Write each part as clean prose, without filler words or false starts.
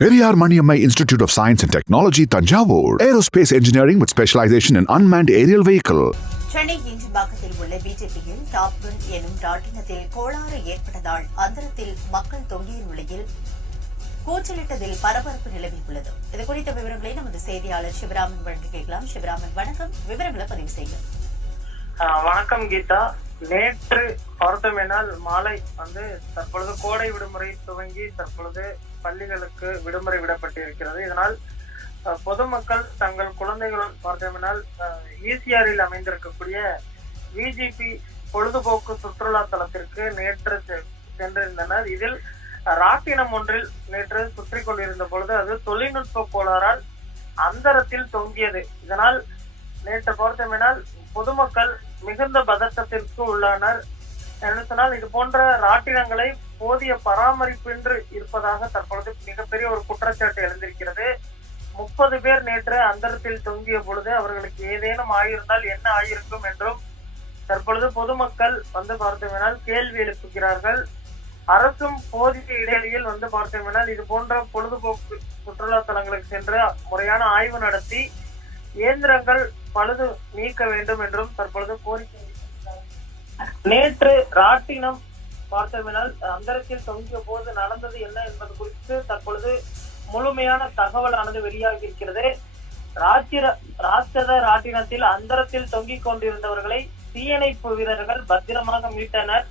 Periyar Maniammai Institute of Science and Technology, Tanjavur. Aerospace engineering with specialization in unmanned aerial vehicle. Chennai இஞ்சிம்பாக்கத்தில் உள்ள பிஜேபியில் top கன் எனும் ராட்டினத்தில் கோளாறு ஏற்பட்டதால் அந்தரத்தில் மக்கள் தொங்கிய நிலையில் கூச்சலிட்டதில் பரபரப்பு நிலவி உள்ளது. இதுகுறித்த விவரங்களை நமது செய்தியாளர் சிவராமன் வழங்கி கேட்கலாம். சிவராமன் வணக்கம், விவரங்களை பதிவு செய்யும். வணக்கம் கீதா. நேற்று பார்த்தோமேனால் மாலை தற்பொழுது கோடை விடுமுறை துவங்கி தற்பொழுது பள்ளிகளுக்கு விடுமுறை விடப்பட்டிருக்கிறது. இதனால் பொதுமக்கள் தங்கள் குழந்தைகளுடன் பார்த்தோமேனால் ஈசிஆரில் அமைந்திருக்கக்கூடிய பிஜேபி பொழுதுபோக்கு சுற்றுலா தலத்திற்கு நேற்று சென்றிருந்தனர். இதில் ராட்டினம் ஒன்றில் நேற்று சுற்றி கொண்டிருந்த பொழுது அது தொழில்நுட்ப கோளாறால் அந்தரத்தில் தொங்கியது. இதனால் நேற்று பார்த்தோமேனால் பொதுமக்கள் மிகுந்த பதட்டத்திற்கு உள்ளனர். இது போன்ற ராட்டினங்களை போதிய பராமரிப்பின்றி இருப்பதாக தற்பொழுது மிகப்பெரிய ஒரு குற்றச்சாட்டு எழுந்திருக்கிறது. 30 பேர் நேற்று அந்தரத்தில் தொங்கிய பொழுது அவர்களுக்கு ஏதேனும் ஆகியிருந்தால் என்ன ஆகியிருக்கும் என்றும் தற்பொழுது பொதுமக்கள் பார்த்தோமேனால் கேள்வி எழுப்புகிறார்கள். அரசும் போதிய இடைவெளியில் பார்த்தோமேனால் இது போன்ற பொழுதுபோக்கு சுற்றுலா தலங்களுக்கு சென்று முறையான ஆய்வு நடத்தி இயந்திரங்கள் பழுது நீக்க வேண்டும் என்றும் தற்பொழுது கோரிக்கை. நேற்று ராட்டினம் பார்த்தோமேனால் அந்தரத்தில் தொங்கிய போது நடந்தது என்ன என்பது குறித்து தற்பொழுது முழுமையான தகவலானது வெளியாகி இருக்கிறது. ராட்சத ராட்டினத்தில் அந்தரத்தில் தொங்கிக் கொண்டிருந்தவர்களை தீயணைப்பு வீரர்கள் பத்திரமாக மீட்டனர்.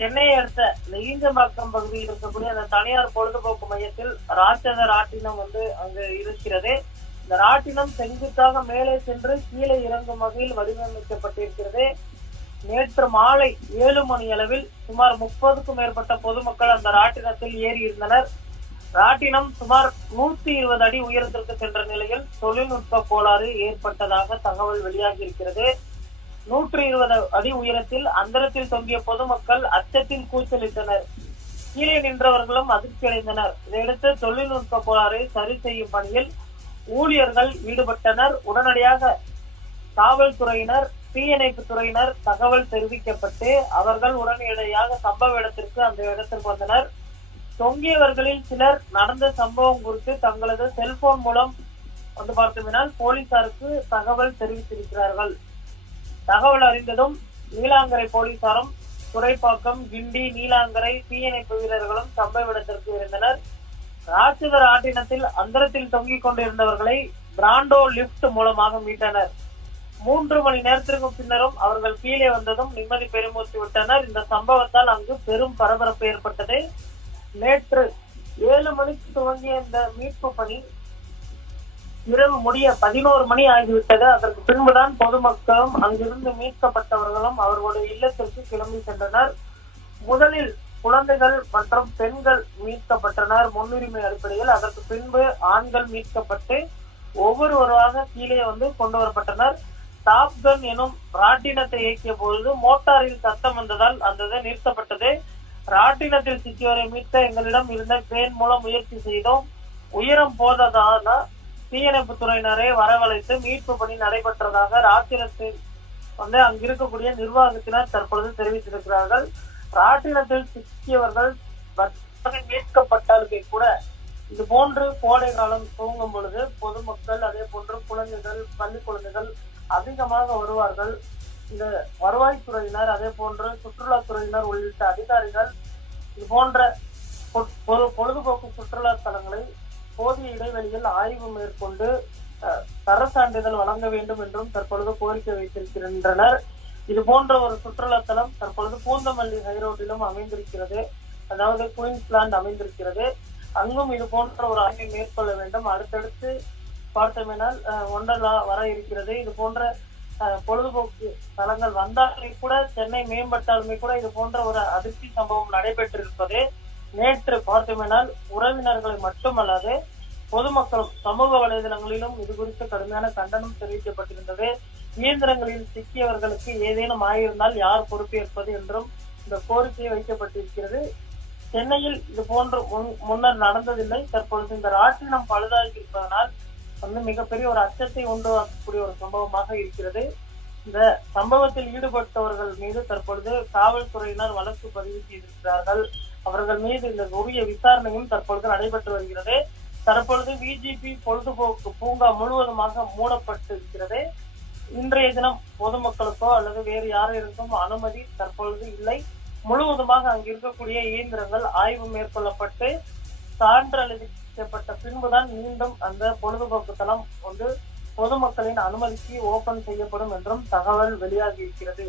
சென்னையை அடுத்த நெகிஞ்சம்பாக்கம் பகுதியில் இருக்கக்கூடிய அந்த தனியார் பொழுதுபோக்கு மையத்தில் ராட்சத ராட்டினம் அங்கு இருக்கிறது. இந்த ராட்டினம் செங்குத்தாக மேலே சென்று கீழே இறங்கும் வகையில் வடிவமைக்கப்பட்டிருக்கிறது. நேற்று மாலை 7 மணி அளவில் சுமார் 30க்கும் மேற்பட்ட பொதுமக்கள் அந்த ராட்டினத்தில் ஏறி இருந்தனர். ராட்டினம் சுமார் 120 அடி உயரத்திற்கு சென்ற நிலையில் தொழில்நுட்ப கோளாறு ஏற்பட்டதாக தகவல் வெளியாகி இருக்கிறது. 120 அடி உயரத்தில் அந்தரத்தில் தொங்கிய பொதுமக்கள் அச்சத்தில் கூச்சலிட்டனர். கீழே நின்றவர்களும் அதிர்ச்சி அடைந்தனர். இதையடுத்து தொழில்நுட்ப கோளாறை சரி செய்யும் பணியில் ஊழியர்கள் ஈடுபட்டனர். உடனடியாக காவல்துறையினர், தீயணைப்பு துறையினர் தகவல் தெரிவிக்கப்பட்டு அவர்கள் உடனடியாக சம்பவ இடத்திற்கு அந்த இடத்திற்கு வந்தனர். தொங்கியவர்களில் சிலர் நடந்த சம்பவம் குறித்து தங்களது செல்போன் மூலம் பார்த்தோம்னால் போலீசாருக்கு தகவல் தெரிவித்திருக்கிறார்கள். தகவல் அறிந்ததும் நீலாங்கரை போலீசாரும், துறைப்பாக்கம், கிண்டி, நீலாங்கரை தீயணைப்பு வீரர்களும் சம்பவ இடத்திற்கு இருந்தனர். ராட்சத ராட்டினத்தில் அந்தரத்தில் தொங்கிக் கொண்டிருந்தவர்களை பிராண்டோ லிப்ட் மூலமாக மீட்டனர். 3 மணி நேரத்திற்கு பின்னரும் அவர்கள் கீழே வந்ததும் நிம்மதி பெருமூச்சு விட்டனர். இந்த சம்பவத்தால் அங்கு பெரும் பரபரப்பு ஏற்பட்டது. நேற்று 7 மணிக்கு துவங்கிய இந்த மீட்பு பணி இரவு முடிய 11 மணி ஆகிவிட்டது. அதற்கு பின்புதான் பொதுமக்களும் அங்கிருந்து மீட்கப்பட்டவர்களும் அவர்களுடைய இல்லத்திற்கு கிளம்பி சென்றனர். முதலில் குழந்தைகள் மற்றும் பெண்கள் மீட்கப்பட்டனர் முன்னுரிமை அடிப்படையில். அதற்கு பின்பு ஆண்கள் மீட்கப்பட்டு ஒவ்வொருவராக கீழே கொண்டு வரப்பட்டனர். டாப் கன் எனும் ராட்டினத்தை இயக்கிய பொழுது மோட்டாரில் சத்தம் வந்ததால் அந்த நிறுத்தப்பட்டது. ராட்டினத்தில் சிக்கியவரை மீட்க எங்களிடம் இருந்த கிரேன் மூலம் முயற்சி செய்தோம். உயரம் போததால தீயணைப்பு துறையினரை வரவழைத்து மீட்பு பணி நடைபெற்றதாக ராட்டினத்தில் அங்கிருக்கக்கூடிய நிர்வாகத்தினர் தற்பொழுது தெரிவித்திருக்கிறார்கள். ராட்டினத்தில் சிக்கியவர்கள் மீட்கப்பட்டாலுமே கூட இது போன்று கோடை காலம் துவங்கும் பொழுது பொதுமக்கள் அதே போன்று குழந்தைகள், பள்ளி குழந்தைகள் அதிகமாக வருவார்கள். இந்த வருவாய்த்துறையினர் அதே போன்று சுற்றுலாத்துறையினர் உள்ளிட்ட அதிகாரிகள் இது போன்ற பொழுதுபோக்கு சுற்றுலா தலங்களை போதிய இடைவெளியில் ஆய்வு மேற்கொண்டு தர சான்றிதழ் வழங்க வேண்டும் என்றும் தற்பொழுது கோரிக்கை வைத்திருக்கின்றனர். இது போன்ற ஒரு சுற்றுலா தலம் தற்பொழுது பூந்தமல்லி ஹைரோட்டிலும் அமைந்திருக்கிறது, அதாவது குயின்ஸ்லாந்து அமைந்திருக்கிறது. அங்கும் இது போன்ற ஒரு ஆய்வை மேற்கொள்ள வேண்டும். அடுத்தடுத்து பார்த்தோமேனால் ஒண்டர்லா வர இருக்கிறது. இது போன்ற பொழுதுபோக்கு தலங்கள் வந்தாலுமே கூட, சென்னை மேம்பட்டாலுமே கூட இது போன்ற ஒரு அதிர்ச்சி சம்பவம் நடைபெற்றிருப்பது நேற்று பார்த்தோமேனால் உறவினர்களை மட்டுமல்லாது பொதுமக்களும் சமூக வலைதளங்களிலும் இது குறித்து கடுமையான கண்டனம் தெரிவிக்கப்பட்டிருந்தது. இயந்திரங்களில் சிக்கியவர்களுக்கு ஏதேனும் ஆகியிருந்தால் யார் பொறுப்பேற்பது என்றும் இந்த கோரிக்கை வைக்கப்பட்டிருக்கிறது. சென்னையில் இது போன்று முன்னர் நடந்ததில்லை. தற்பொழுது இந்த ராட்டினம் பழுதாகி இருப்பதனால் மிகப்பெரிய ஒரு அச்சத்தை உண்டாக்கக்கூடிய ஒரு சம்பவமாக இருக்கிறது. இந்த சம்பவத்தில் ஈடுபட்டவர்கள் மீது தற்பொழுது காவல்துறையினர் வழக்கு பதிவு செய்திருக்கிறார்கள். அவர்கள் மீது இந்த உரிய விசாரணையும் தற்பொழுது நடைபெற்று வருகிறது. தற்பொழுது விஜிபி பொழுதுபோக்கு பூங்கா முழுவதுமாக மூடப்பட்டிருக்கிறது. இன்றைய தினம் பொதுமக்களுக்கோ அல்லது வேறு யாரிற்கும் அனுமதி தற்பொழுது இல்லை. முழுவதுமாக அங்கு இருக்கக்கூடிய இயந்திரங்கள் ஆய்வு மேற்கொள்ளப்பட்டு சான்றளிக்கப்பட்ட பின்புதான் மீண்டும் அந்த பொழுதுபோக்கு தளம் பொதுமக்களின் அனுமதிக்கு ஓபன் செய்யப்படும் என்றும் தகவல் வெளியாகி இருக்கிறது.